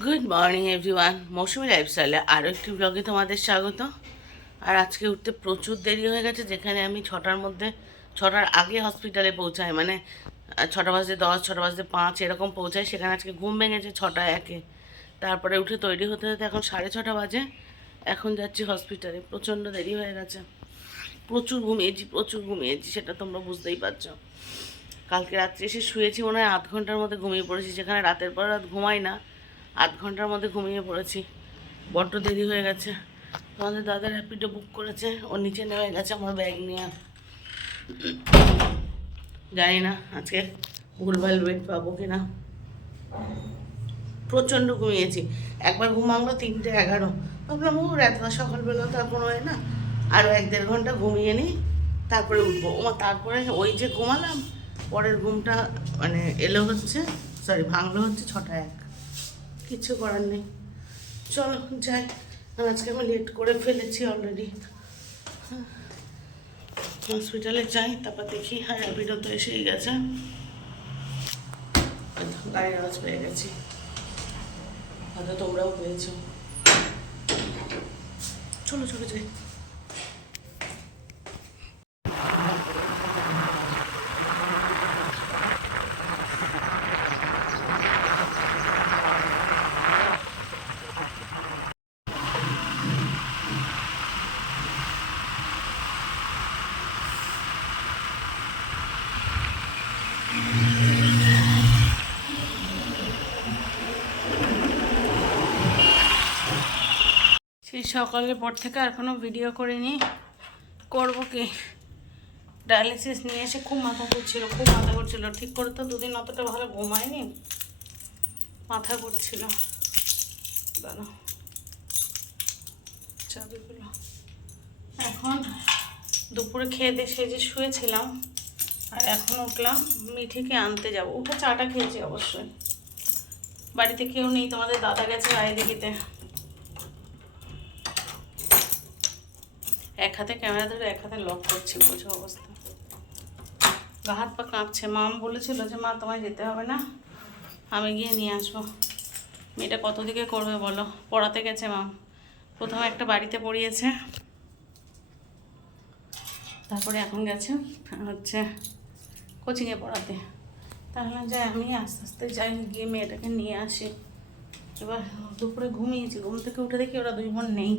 Good morning everyone, মৌসুমি লাইফস্টাইলে আরও একটি ব্লগে তোমাদের স্বাগত। আর আজকে উঠতে প্রচুর দেরি হয়ে গেছে, যেখানে আমি ছটার আগে হসপিটালে পৌঁছাই, মানে 6:10, 6:05 এরকম পৌঁছাই। সেখানে আজকে ঘুম ভেঙেছে 6টা 1-এ। তারপরে উঠে তৈরি হতে হতে এখন 6:30 বাজে। এখন যাচ্ছি হসপিটালে। প্রচণ্ড দেরি হয়ে গেছে। প্রচুর ঘুমিয়েছি, সেটা তোমরা বুঝতেই পারছো। কালকে রাত্রে এসে শুয়েছি, মনে হয় 8 ঘন্টার মধ্যে ঘুমিয়ে পড়েছি, যেখানে রাতের পর রাত ঘুমাই না। 8 ঘন্টার মধ্যে ঘুমিয়ে পড়েছি। বড্ড দেরি হয়ে গেছে। তোমাদের দাদা র্যাপিডো বুক করেছে, ও নিচে নেমে গেছে আমার ব্যাগ নিয়ে। জানি না আজকে ভুলভাল বেড পাবো কিনা। প্রচণ্ড ঘুমিয়েছি। একবার ঘুম ভাঙলো 3টে 11। ভাবলাম ও এত সকালবেলা তো এখন হয় না, আরও 1-1.5 ঘন্টা ঘুমিয়ে নিই, তারপরে উঠবো। তারপরে ওই যে ঘুমালাম, পরের ঘুমটা মানে ভাঙলো হচ্ছে 6টা 1। কিচ্ছু করার নেই। চলো যাই। আজকে আমি লেট করে ফেলেছি অলরেডি। হসপিটালে যাই, তারপর দেখি। হ্যাঁ, র্যাপিডো তো এসেই গেছে। গাড়ির আওয়াজ পেয়ে গেছি, হয়তো তোমরাও পেয়েছো। চলো চলো যাই। সেই সকালের পর থেকে আর কোনো ভিডিও করিনি। করবো কি, ডায়ালিসিস নিয়ে এসে খুব মাথা ঘুরছিল। ঠিক করে তো 2 দিন অতটা ভালো ঘুমায়নি, মাথা ঘুরছিল। দাঁড়াও, চাবিগুলো। এখন দুপুরে খেয়ে দিয়ে সেজে শুয়েছিলাম, আর এখন উঠলাম মিঠিকে আনতে যাব। উঠে চাটা খেয়েছি অবশ্যই। বাড়িতে কেউ নেই, তোমাদের দাদা গেছে রায়দিঘিতে। এক হাতে ক্যামেরা ধরে এক হাতে লক করছি, বোঝো অবস্থা। গা হাত পা কাঁপছে। মাম বলেছিল যে মা তোমায় যেতে হবে না, আমি গিয়ে নিয়ে আসবো। মেয়েটা কত দিকে করবে বলো। পড়াতে গেছে মাম, প্রথমে একটা বাড়িতে পড়িয়েছে, তারপরে এখন গেছে হচ্ছে কোচিংয়ে পড়াতে। তাহলে যাই, আমি আস্তে আস্তে যাই, গিয়ে মেয়েটাকে নিয়ে আসি। এবার দুপুরে ঘুমিয়েছি, ঘুম থেকে উঠে দেখি ওরা 2 বোন নেই।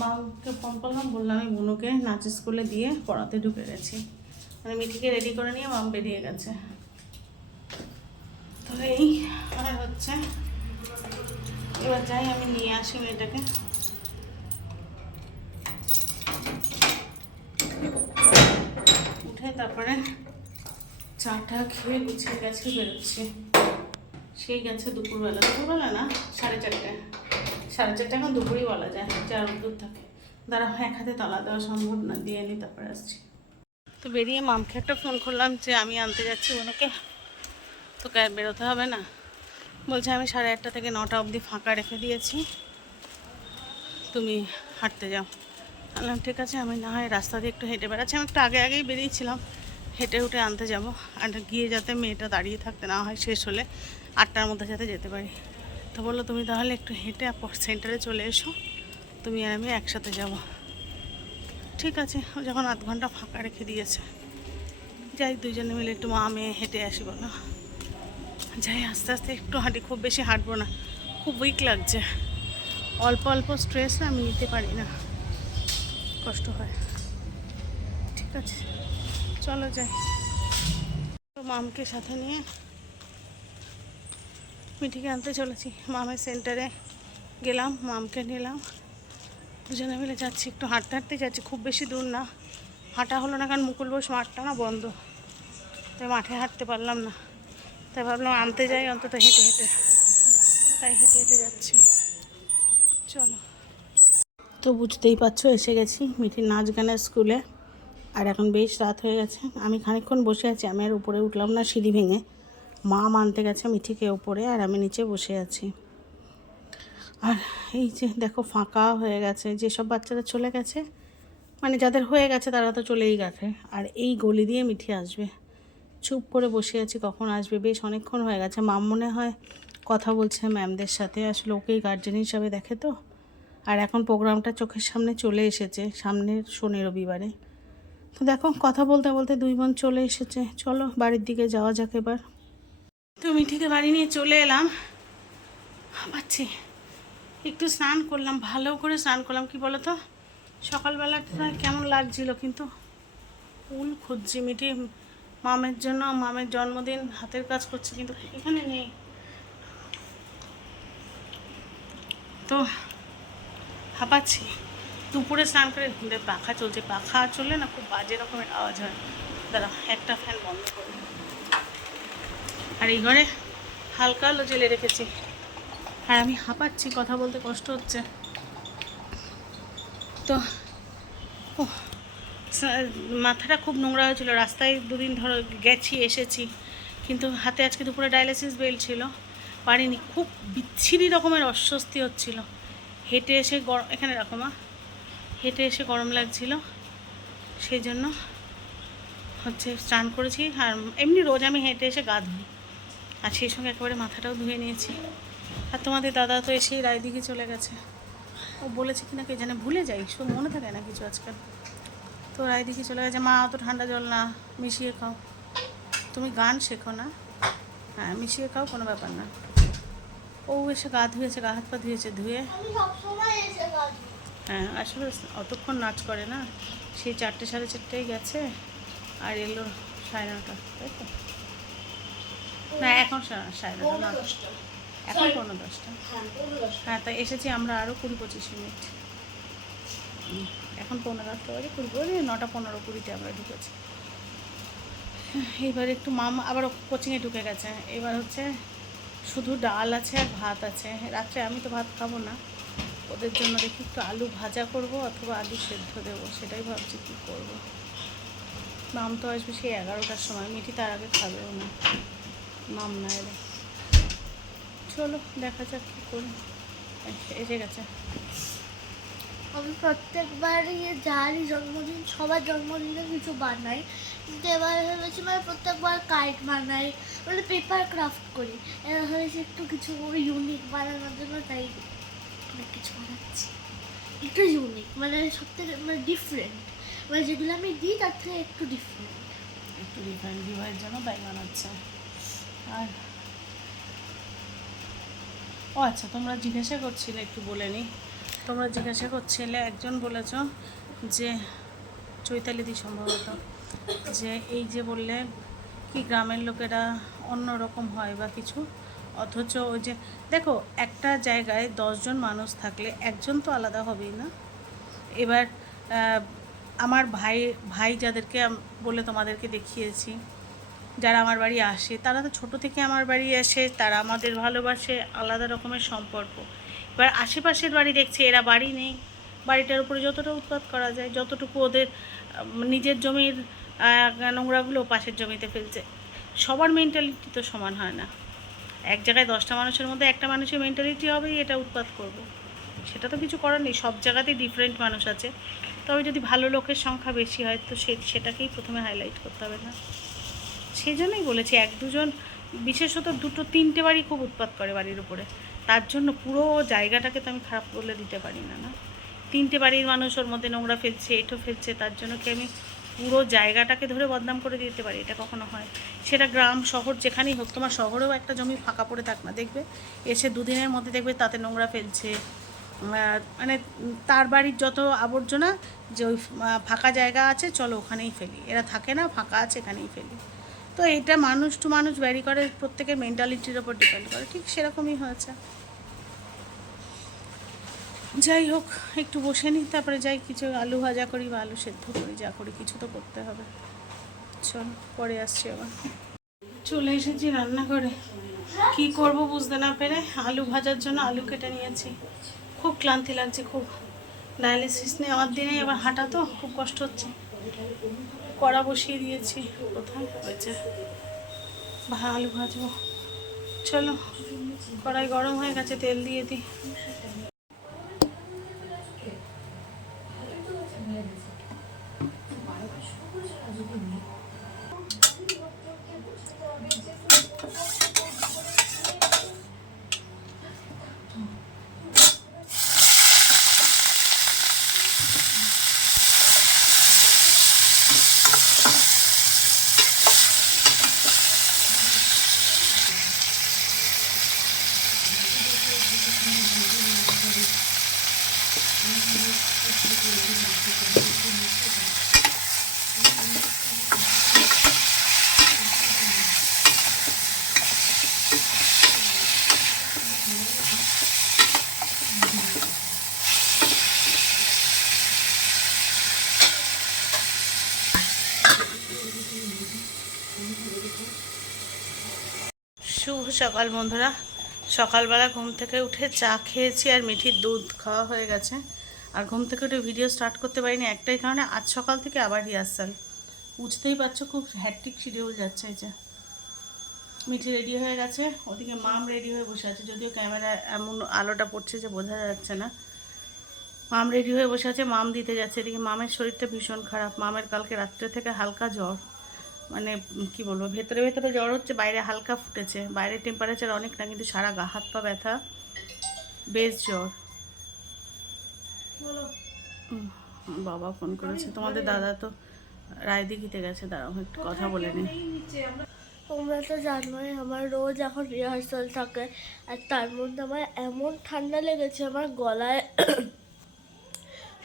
মাকে ফোন করলাম, বললাম আমি বুনুকে নাচের স্কুলে দিয়ে পড়াতে ঢুকে গেছি। মানে মিঠিকে রেডি করে নিয়ে মাম বেরিয়ে গেছে। তো এই আর হচ্ছে, এবার যাই আমি নিয়ে আসি মেয়েটাকে। উঠে তারপরে চাটা খেয়ে গুছিয়ে গেছে, বেরোচ্ছি। সেই গেছে দুপুরবেলা না, 4:30 এখন দুপুরই বলা যায়, যার দূর থাকে। দাঁড়া, এক হাতে তালা দেওয়া সম্ভব না, দিয়ে নি তারপরে আসছি। তো বেরিয়ে মামকে একটা ফোন করলাম যে আমি আনতে যাচ্ছি ওনাকে, তো বেরোতে হবে না। বলছে আমি 8:30 থেকে 9টা অবধি ফাঁকা রেখে দিয়েছি, তুমি হাঁটতে যাও। বললাম ঠিক আছে, আমি না হয় রাস্তা দিয়ে একটু হেঁটে বেড়াচ্ছি। আমি একটু আগেই বেরিয়েছিলাম, হেঁটে উঠে আনতে যাব। আর গিয়ে যাতে মেয়েটা দাঁড়িয়ে থাকতে না হয়, শেষ হলে 8টার মধ্যে যাতে যেতে পারি। তো বললো তুমি তাহলে একটু হেঁটে সেন্টারে চলে এসো, তুমি আর আমি একসাথে যাব। ঠিক আছে, ও যখন 8 ঘন্টা ফাঁকা রেখে দিয়েছে, যাই দুজনে মিলে একটু মা মেয়ে হেঁটে আসি। বলো যাই, আস্তে আস্তে একটু হাঁটি, খুব বেশি হাঁটবো না, খুব উইক লাগছে। অল্প অল্প স্ট্রেস আমি নিতে পারি না, কষ্ট হয়। ঠিক আছে, চলো যাই। তো মামকে সাথে নিয়ে মিঠিকে আনতে চলেছি। মামের সেন্টারে গেলাম, মামকে নিলাম, দুজনে মিলে যাচ্ছি। একটু হাঁটতে হাঁটতে যাচ্ছি, খুব বেশি দূর না। হাঁটা হলো না, কারণ মুকুল বোস মাঠটা না বন্ধ, তাই মাঠে হাঁটতে পারলাম না। তাই ভাবলাম আনতে যাই অন্তত হেঁটে হেঁটে, তাই হেঁটে হেঁটে যাচ্ছি। চলো। তো বুঝতেই পারছো, এসে গেছি মিঠির নাচ গানের স্কুলে। আর এখন বেশ রাত হয়ে গেছে। আমি খানিকক্ষণ বসে আছি, আমি আর উপরে উঠলাম না সিঁড়ি ভেঙে। মা মানতে গেছে মিঠিকে ওপরে, আর আমি নিচে বসে আছি। আর এই যে দেখো, ফাঁকা হয়ে গেছে। যেসব বাচ্চারা চলে গেছে, মানে যাদের হয়ে গেছে তারা তো চলেই গেছে। আর এই গলি দিয়ে মিঠি আসবে। চুপ করে বসে আছি, কখন আসবে। বেশ অনেকক্ষণ হয়ে গেছে। মাম মনে হয় কথা বলছে ম্যামদের সাথে, আসলে ওকেই গার্জেন হিসাবে দেখে তো। আর এখন প্রোগ্রামটা চোখের সামনে চলে এসেছে, সামনের শনি রবিবারে। তো দেখো কথা বলতে বলতে 2 বোন চলে এসেছে। চলো বাড়ির দিকে যাওয়া যাক এবার। তো মিঠিকে বাড়ি নিয়ে চলে এলাম। পাচ্ছি একটু স্নান করলাম, ভালো করে স্নান করলাম। কি বলো তো, সকালবেলাটা কেমন লাগছিল, কিন্তু ফুল খুঁজছি। মিঠি মামের জন্য, মামের জন্মদিন হাতের কাজ করছে, কিন্তু এখানে নেই। তো হাঁপাচ্ছি। দুপুরে স্নান করে পাখা চলছে, পাখা চললে না খুব বাজে রকমের আওয়াজ হয়। দাঁড়া একটা ফ্যান বন্ধ করি। আর এই ঘরে হালকা আলো জ্বেলে রেখেছি। আর আমি হাঁপাচ্ছি, কথা বলতে কষ্ট হচ্ছে। তো মাথাটা খুব নোংরা হয়েছিল, রাস্তায় 2 দিন ধরে গেছি এসেছি, কিন্তু হাতে আজকে দুপুরে ডায়ালিসিস বেল ছিল, পারিনি। খুব বিচ্ছিরি রকমের অস্বস্তি হচ্ছিল। হেঁটে এসে গরম, এখানে রাখো মা, হেঁটে এসে গরম লাগছিল, সেই জন্য হচ্ছে স্নান করেছি। আর এমনি রোজ আমি হেঁটে এসে গা ধুই, আর সেই সঙ্গে একেবারে মাথাটাও ধুয়ে নিয়েছি। আর তোমাদের দাদা তো এসেই রায়দিঘি চলে গেছে। ও বলেছে কিনা কে জানে, ভুলে যাই, সব মনে থাকে না কিছু আজকাল। তো রায়দিঘি চলে গেছে। মা অত ঠান্ডা জল না, মিশিয়ে খাও। তুমি গান শেখো না, হ্যাঁ মিশিয়ে খাও, কোনো ব্যাপার না। ও এসে গা ধুয়েছে, গা হাত পা ধুয়েছে, ধুয়ে হ্যাঁ আসলে অতক্ষণ নাচ করে না, সেই 4টে 4:30 গেছে, আর এলো 9:30, তাই তো? না এখন 9:30 না, এখন 9:45। হ্যাঁ তাই এসেছি আমরা আরও 20-25 মিনিট। এখন 9:45 বাজে, 9:15 20 আমরা ঢুকেছি। এবার একটু মামা আবার কোচিংয়ে ঢুকে গেছে। এবার হচ্ছে শুধু ডাল আছে আর ভাত আছে। রাত্রে আমি তো ভাত খাবো না, ওদের জন্য দেখি একটু আলু ভাজা করব অথবা আলু সেদ্ধ দেবো, সেটাই ভাবছি কী করবো। মাম তো আসবে সেই 11টার সময়, মিঠি তার আগে খাবেও না, মাম না এলে। চলো দেখা যাক কী করি। এসে গেছে। আমি প্রত্যেকবারই যারই জন্মদিন, সবার জন্মদিনে কিছু বানাই, কিন্তু এবার ভেবেছি মানে প্রত্যেকবার কাইট বানাই, মানে পেপার ক্রাফট করি। এবার হয়েছে একটু কিছু ইউনিক বানানোর জন্য, তাই অনেক কিছু বানাচ্ছি একটু ইউনিক, মানে সবথেকে মানে ডিফারেন্ট, মানে যেগুলো আমি দিই তার থেকে একটু ডিফারেন্ট। একটু ডিফারেন্ট বিবাহের জন্য তাই বানাচ্ছে। আর ও আচ্ছা, তোমরা জিজ্ঞাসা করছিলে, একটু বলে নিই। তোমরা জিজ্ঞাসা করছিলে, একজন বলেছ যে চৈতালিদি সম্ভবত, যে এই যে বললে কি গ্রামের লোকেরা অন্য রকম হয় বা কিছু, অথচ ওই যে দেখো একটা জায়গায় 10 জন মানুষ থাকলে একজন তো আলাদা হবেই না। এবার আমার ভাই যাদেরকে বলে তোমাদেরকে দেখিয়েছি, যারা আমার বাড়ি আসে, তারা তো ছোটো থেকে আমার বাড়ি আসে, তারা আমাদের ভালোবাসে, আলাদা রকমের সম্পর্ক। এবার আশেপাশের বাড়ি দেখছে এরা বাড়ি নেই, বাড়িটার উপরে যতটা উৎপাত করা যায়, যতটুকু ওদের নিজের জমির নোংরাগুলো পাশের জমিতে ফেলছে। সবার মেন্টালিটি তো সমান হয় না। এক জায়গায় 10টা মানুষের মধ্যে একটা মানুষের মেন্টালিটি হবেই এটা উৎপাত করব, সেটা তো কিছু করার নেই। সব জায়গাতেই ডিফারেন্ট মানুষ আছে, তবে যদি ভালো লোকের সংখ্যা বেশি হয় তো সেটাকেই প্রথমে হাইলাইট করতে হবে না। সেই জন্যই বলেছি 1-2 জন, বিশেষত 2-3টে বাড়ি খুব উৎপাত করে বাড়ির উপরে, তার জন্য পুরো জায়গাটাকে তো আমি খারাপ বলে দিতে পারি না। না 3টে বাড়ির মানুষ ওর মধ্যে নোংরা ফেলছে, এঁটো ফেলছে, তার জন্য কি আমি পুরো জায়গাটাকে ধরে বদনাম করে দিতে পারি? এটা কখনো হয়? সেটা গ্রাম শহর যেখানেই হোক, তোমার শহরেও একটা জমি ফাঁকা পড়ে থাক না, দেখবে এসে 2 দিনের মধ্যে দেখবে তাতে নোংরা ফেলছে। মানে তার বাড়ির যত আবর্জনা, যে ওই ফাঁকা জায়গা আছে চলো ওখানেই ফেলি, এরা থাকে না, ফাঁকা আছে এখানেই ফেলি। তো এটা মানুষ টু মানুষ ভ্যারি করে, প্রত্যেকের মেন্টালিটির ওপর ডিপেন্ড করে। ঠিক সেরকমই হয়েছে। যাই হোক, একটু বসে নিই, তারপরে যাই কিছু আলু ভাজা করি বা আলু সেদ্ধ করি, যা করি কিছু তো করতে হবে। চল পরে আসছি আবার। চলে এসেছি রান্নাঘরে, কি করব বুঝতে না পেরে আলু ভাজার জন্য আলু কেটে নিয়েছি। খুব ক্লান্তি লাগছে, খুব ডায়ালিসিস নেওয়ার দিনে এবার হাঁটা তো খুব কষ্ট হচ্ছে। কড়া বসিয়ে দিয়েছি, কোথায় হয়েছে, আলু ভাজবো। চলো কড়াই গরম হয়ে গেছে, তেল দিয়ে দিই। সকাল বন্ধুরা, সকালবেলা ঘুম থেকে উঠে চা খেয়েছি আর মিঠির দুধ খাওয়া হয়ে গেছে। আর ঘুম থেকে উঠে ভিডিও স্টার্ট করতে পারিনি একটাই কারণে, আজ সকাল থেকে আবার রিহার্সাল। বুঝতেই পারছো খুব হ্যাট্রিক শিডিউল যাচ্ছে। এই যে মিঠি রেডি হয়ে গেছে, ওদিকে মাম রেডি হয়ে বসে আছে, যদিও ক্যামেরা এমন আলোটা পড়ছে যে বোঝা যাচ্ছে না। মাম রেডি হয়ে বসে আছে, মাম দিতে যাচ্ছে। এদিকে মামের শরীরটা ভীষণ খারাপ। মামের কালকে রাত্রে থেকে হালকা জ্বর, মানে কি বলবো, ভেতরে ভেতরে জ্বর হচ্ছে, বাইরে হালকা ফুটেছে। বাইরে টেম্পারেচার অনেক না, কিন্তু সারা গা হাত পা ব্যথা, বেশ জ্বর। বাবা ফোন করেছে, তোমাদের দাদা তো রায়দিঘিতে গেছে, দাঁড়াও একটু কথা বলে নি। তোমরা তো জানোই আমার রোজ এখন রিহার্সাল থাকে, আর তার মধ্যে আমার এমন ঠান্ডা লেগেছে, আমার গলায়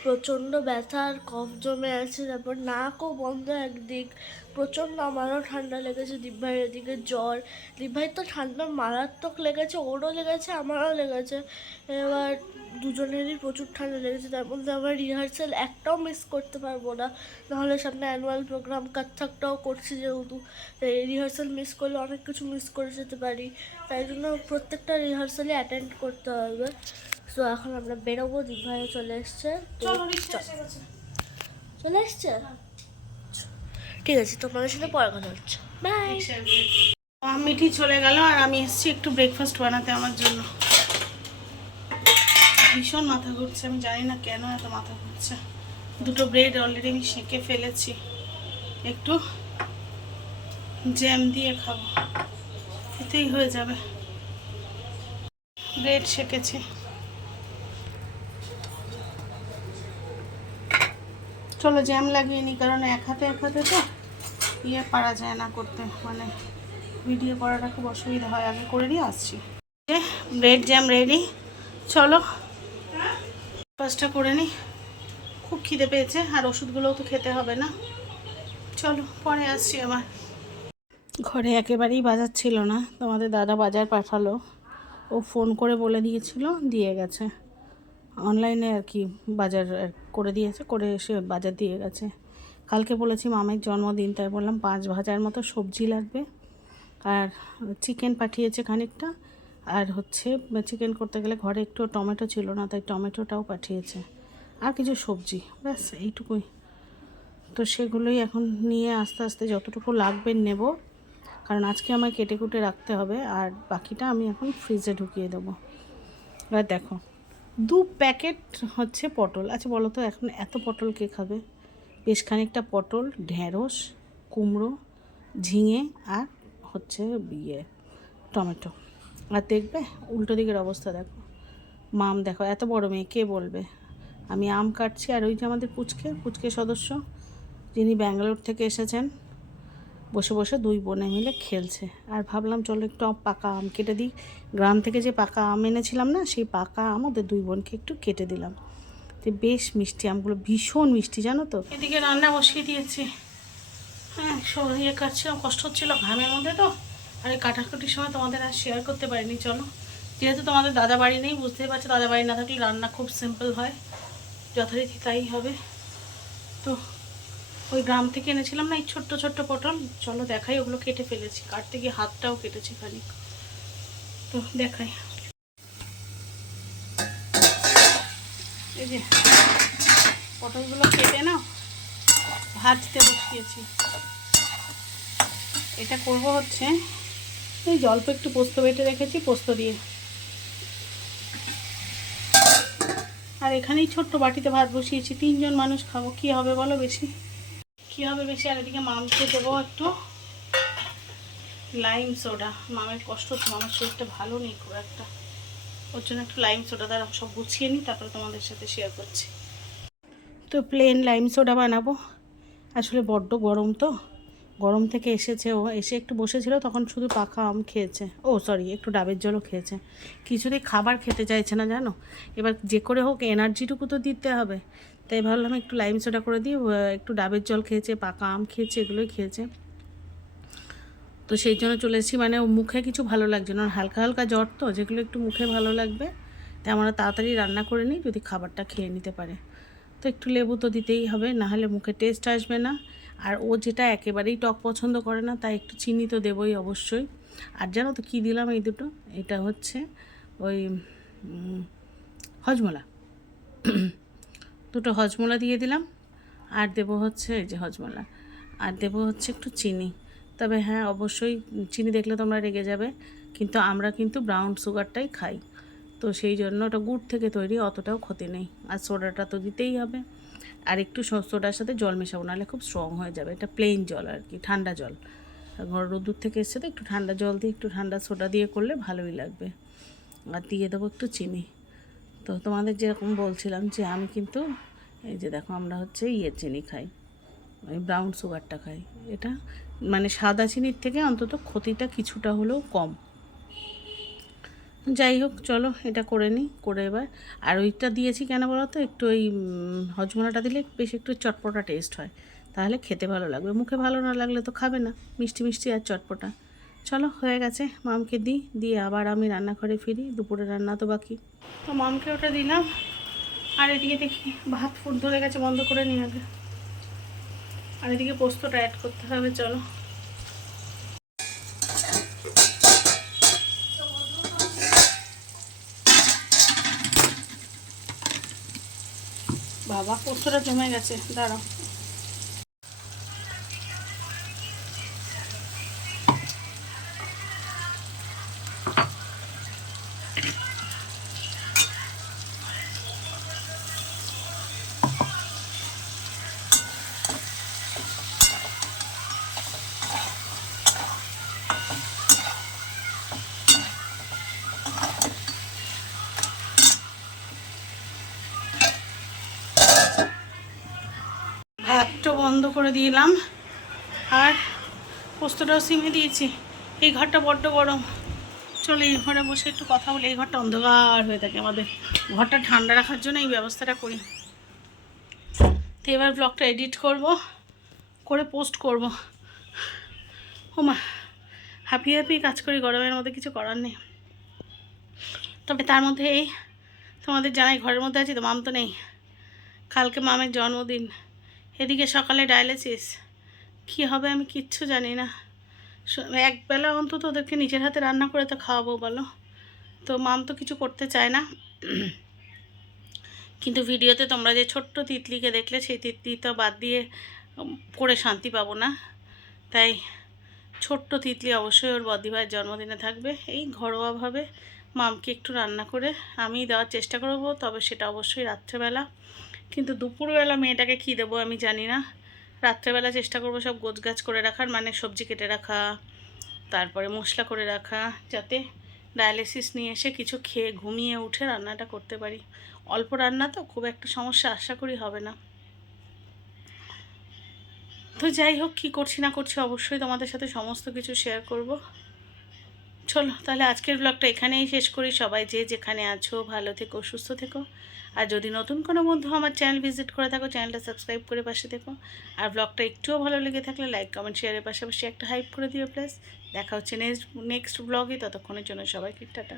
প্রচণ্ড ব্যথা আর কফ জমে আছে, তারপর নাকও বন্ধ একদিক, প্রচণ্ড আমারও ঠান্ডা লেগেছে। দিব্যাইয়ের এদিকে জ্বর, দিব্যাই তো ঠান্ডা মারাত্মক লেগেছে, ওরও লেগেছে আমারও লেগেছে, এবার দুজনেরই প্রচুর ঠান্ডা লেগেছে। তার মধ্যে আমার রিহার্সাল একটাও মিস করতে পারবো না, নাহলে সামনে অ্যানুয়াল প্রোগ্রাম কত্থকটাও করছি যেহেতু, এই রিহার্সাল মিস করলে অনেক কিছু মিস করে যেতে পারি, তাই জন্য প্রত্যেকটা রিহার্সালই অ্যাটেন্ড করতে হবে। তো এখন আমরা বেরোবো, দিঘায় চলে এসছে। চলে এসছে, ঠিক আছে, তোমাদের সাথে পরে কথা হচ্ছে, বাই। মিঠি চলে গেল আর আমি এসেছি একটু ব্রেকফাস্ট বানাতে আমার জন্য। ভীষণ মাথা ঘুরছে, আমি জানি না কেন এত মাথা ঘুরছে। দুটো ব্রেড অলরেডি আমি সেঁকে ফেলেছি, একটু জ্যাম দিয়ে খাবো, এতেই হয়ে যাবে। ব্রেড সেঁকেছি, চলো জ্যাম লাগিয়ে নিই, কারণ এক হাতে তো পারা যায় না করতে, মানে ভিডিও করাটা খুব অসুবিধা হয়। আগে করে দিয়ে আসছি। ব্রেড জ্যাম রেডি, চলো ফার্স্টটা করে নিই। খুব খিদে পেয়েছে, আর ওষুধগুলোও তো খেতে হবে না, চলো পরে আসছি আবার। ঘরে একেবারেই বাজার ছিল না, তোমাদের দাদা বাজার পাঠালো, ও ফোন করে বলে দিয়েছিল, দিয়ে গেছে অনলাইনে আর কি, বাজার করে দিয়েছে, করে এসে বাজার দিয়ে গেছে। কালকে বলেছি মামের জন্মদিন, তাই বললাম 5 ভাজার মতো সবজি লাগবে, আর চিকেন পাঠিয়েছে খানিকটা, আর হচ্ছে চিকেন করতে গেলে ঘরে একটু টমেটো ছিল না, তাই টমেটোটাও পাঠিয়েছে, আর কিছু সবজি, ব্যাস এইটুকুই। তো সেগুলোই এখন নিয়ে আস্তে আস্তে যতটুকু লাগবে নেব, কারণ আজকে আমায় কেটে কুটে রাখতে হবে, আর বাকিটা আমি এখন ফ্রিজে ঢুকিয়ে দেবো। এবার দেখো 2 প্যাকেট হচ্ছে পটল। আচ্ছা বলো তো, এখন এত পটল কে খাবে? বেশ খানিকটা পটল, ঢেঁড়স, কুমড়ো, ঝিঙে, আর হচ্ছে টমেটো। আর দেখবে উল্টো দিকের অবস্থা দেখো, মাম দেখো, এত বড় মেয়ে কে বলবে। আমি আম কাটছি, আর ওই যে আমাদের পুচকে সদস্য, যিনি ব্যাঙ্গালোর থেকে এসেছেন, বসে বসে 2 বোনে মিলে খেলছে। আর ভাবলাম চলো একটু পাকা আম কেটে দিই, গ্রাম থেকে যে পাকা আম এনেছিলাম না, সেই পাকা আম ওদের 2 বোনকে একটু কেটে দিলাম। তো বেশ মিষ্টি আমগুলো, ভীষণ মিষ্টি জানো তো। এদিকে রান্না বসিয়ে দিয়েছি, হ্যাঁ ইয়ে কাটছিলাম, কষ্ট হচ্ছিলো ঘামের মধ্যে তো, আর এই কাটাকুটির সময় তোমাদের আর শেয়ার করতে পারিনি। চলো, যেহেতু তোমাদের দাদা বাড়ি নেই, বুঝতেই পারছো, দাদা বাড়ি না থাকলে রান্না খুব সিম্পল হয়, যথারীতি তাই হবে। তো ওই গ্রাম থেকে এনেছিলাম না এই ছোট্ট ছোট্ট পটল, চলো দেখাই, ওগুলো কেটে ফেলেছি, কাটতে গিয়ে হাতটাও কেটেছি খানিক, তো দেখাই। এই যে পটলগুলো কেটে নাও, ভাজতে বসিয়েছি। এটা করব হচ্ছে, এই অল্প একটু পোস্ত বেটে রেখেছি, পোস্ত দিয়ে। আর এখানেই ছোট্ট বাটিতে ভাত বসিয়েছি, 3 জন মানুষ খাবো, কি হবে বলো বেশি, কি হবে বেশি। আর এদিকে মামকে দেবো একটু লাইম সোডা, মামের কষ্ট হচ্ছে, মামের শরীরটা ভালো নেই খুব একটা, ওর জন্য একটু লাইম সোডা দ্বারা সব গুছিয়ে নিই, তারপরে তোমাদের সাথে শেয়ার করছি। তো প্লেন লাইম সোডা বানাবো, আসলে বড্ড গরম তো, গরম থেকে এসেছে, ও এসে একটু বসেছিল, তখন শুধু পাকা আম খেয়েছে, একটু ডাবের জলও খেয়েছে, কিছুতেই খাবার খেতে চাইছে না জানো। এবার যে করে হোক এনার্জিটুকু তো দিতে হবে, তাই ভাবলাম একটু লাইম সোডা করে দিই। একটু ডাবের জল খেয়েছে, পাকা আম খেয়েছে, এগুলোই খেয়েছে। তো সেই জন্য চলে এসেছি, মানে ও মুখে কিছু ভালো লাগছে না, হালকা হালকা জ্বর তো, যেগুলো একটু মুখে ভালো লাগবে, তাই আমরা তাড়াতাড়ি রান্না করে নিই, যদি খাবারটা খেয়ে নিতে পারে। তো একটু লেবু তো দিতেই হবে, নাহলে মুখে টেস্ট আসবে না। আর ও যেটা একেবারেই টক পছন্দ করে না, তাই একটু চিনি তো দেবই অবশ্যই। আর জানো তো কী দিলাম এই দুটো, এটা হচ্ছে ওই হজমোলা, দুটো হজমোলা দিয়ে দিলাম। আর দেবো হচ্ছে এই যে হজমোলা, আর দেবো হচ্ছে একটু চিনি। তবে হ্যাঁ, অবশ্যই চিনি দেখলে তোমরা রেগে যাবে, কিন্তু আমরা কিন্তু ব্রাউন সুগারটাই খাই, তো সেই জন্য ওটা গুড় থেকে তৈরি, অতটাও ক্ষতি নেই। আর সোডাটা তো দিতেই হবে, আর একটু সোডার সাথে জল মেশাবো, নাহলে খুব স্ট্রং হয়ে যাবে। এটা প্লেন জল আর কি, ঠান্ডা জল, ঘর রোদ্দুর থেকে এসছে তো একটু ঠান্ডা জল দিয়ে একটু ঠান্ডা সোডা দিয়ে করলে ভালোই লাগবে। আর দিয়ে দেবো একটু চিনি। তো তোমাদের যেরকম বলছিলাম যে আমি কিন্তু এই যে দেখো আমরা হচ্ছে চিনি খাই, ওই ব্রাউন সুগারটা খাই। এটা মানে সাদা চিনির থেকে অন্তত ক্ষতিটা কিছুটা হলেও কম। যাই হোক, চলো এটা করে নিই, করে এবার। আর ওইটা দিয়েছি কেন বলো তো, একটু ওই হজমোলাটা দিলে বেশ একটু চটপটা টেস্ট হয়, তাহলে খেতে ভালো লাগবে। মুখে ভালো না লাগলে তো খাবে না, মিষ্টি মিষ্টি আর চটপটা। চলো হয়ে গেছে, মামকে দিই, দিয়ে আবার আমি রান্নাঘরে ফিরি, দুপুরে রান্না তো বাকি। তো মামকে ওটা দিলাম, আর এদিকে দেখি ভাত ফুট ধরে গেছে, বন্ধ করে নিই আগে। আর এদিকে পোস্তটা অ্যাড করতে হবে, চলো। বাবা, পোস্তটা জমে গেছে, দাঁড়াও। ভাতটা বন্ধ করে দিলাম, আর পোস্তটাও সিমে দিয়েছি। এই ঘরটা বড্ড গরম, চলো এই ঘরে বসে একটু কথা বলি। এই ঘরটা অন্ধকার হয়ে থাকে, আমাদের ঘরটা ঠান্ডা রাখার জন্য এই ব্যবস্থাটা করি। তো এবার ব্লগটা এডিট করব, করে পোস্ট করব। ওমা, হ্যাপি হ্যাপি কাজ করি, গরমের মধ্যে কিছু করার নেই। তবে তার মধ্যে এই তোমাদের জানাই, ঘরের মধ্যে আছি তো, মাম তো নেই, কালকে মামের জন্মদিন, এদিকে সকালে ডায়ালিসিস, কী হবে আমি কিচ্ছু জানি না। একবেলা অন্তত ওদেরকে নিজের হাতে রান্না করে তো খাওয়াবো বলো। তো মাম তো কিছু করতে চায় না, কিন্তু ভিডিওতে তোমরা যে ছোট্ট তিতলিকে দেখলে, সেই তিতলিটা বাদ দিয়ে করে শান্তি পাবো না। তাই ছোট্ট তিতলি অবশ্যই ওর বদ্দিভাইয়ের জন্মদিনে থাকবে। এই ঘরোয়াভাবে মামকে একটু রান্না করে আমি দেওয়ার চেষ্টা করব, তবে সেটা অবশ্যই রাত্রেবেলা। কিন্তু দুপুরবেলা মেয়েটাকে কী দেবো আমি জানি না। রাত্রেবেলা চেষ্টা করব সব গোছগাছ করে রাখার, মানে সবজি কেটে রাখা, তারপরে মশলা করে রাখা, যাতে ডায়ালিসিস নিয়ে এসে কিছু খেয়ে ঘুমিয়ে উঠে রান্নাটা করতে পারি। অল্প রান্না তো, খুব একটা সমস্যা আশা করি হবে না। তো যাই হোক, কী করছি না করছি অবশ্যই তোমাদের সাথে সমস্ত কিছু শেয়ার করব। চলো তাহলে আজকের ব্লগটা এখানেই শেষ করি। সবাই যে যেখানে আছো ভালো থেকো, সুস্থ থেকো। আর যদি নতুন কোনো বন্ধু আমার চ্যানেল ভিজিট করে থাকো, চ্যানেলটা সাবস্ক্রাইব করে পাশে থেকো। আর ব্লগটা একটুও ভালো লেগে থাকলে লাইক কমেন্ট শেয়ারের পাশাপাশি একটা হাইপ করে দিও প্লিজ। দেখা হচ্ছে নেক্সট ব্লগে, ততক্ষণের জন্য সবাইকে টাটা।